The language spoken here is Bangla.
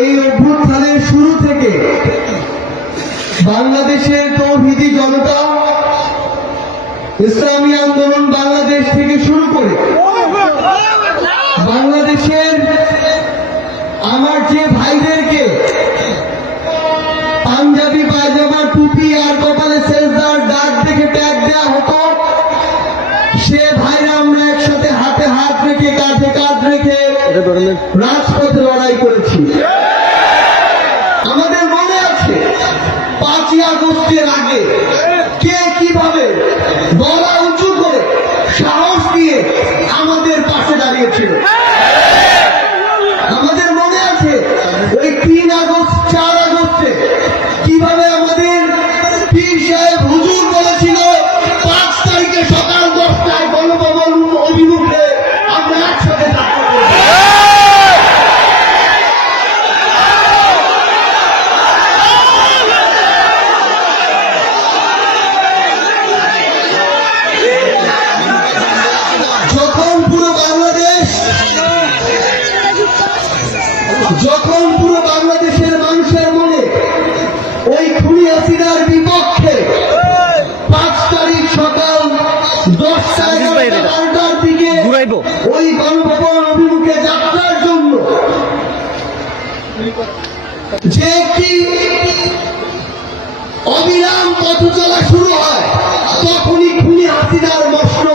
এই অভ্যুত্থানের শুরু থেকে বাংলাদেশের তৌহিদি জনতা, ইসলামী আন্দোলন বাংলাদেশ থেকে শুরু করে বাংলাদেশের আমার যে ভাইদেরকে পাঞ্জাবি পায়জামা টুপি আর কপালে সেজদার ডাক দেখে ট্যাগ দেওয়া হতো, সে ভাইরা আমরা একসাথে হাতে হাত রেখে কাঁধে কাঁধ রেখে রাজপথে লড়াই করেছি। আমাদের মনে আছে 5ই আগস্টের আগে কে কিভাবে গলা উঁচু করে সাহস দিয়ে আমাদের পাশে দাঁড়িয়েছিল। আমাদের মনে আছে ওই 3 আগস্ট 4 আগস্টে কিভাবে আমাদের পীর সাহেব হুজুর বলেছিল 5 তারিখে সকাল 10টায় গণভবন অভিমুখে আমরা একসাথে থাকবো। যখন পুরো বাংলাদেশের মানুষের মনে ওই খুনি হাসিনার বিপক্ষে 5 তারিখ সকাল 10টার দিকে ওই গণভবন অভিমুখে যাত্রার জন্য যে একটি অবিরাম পথ চলা শুরু হয়, তখনই খুনি হাসিনার মশলা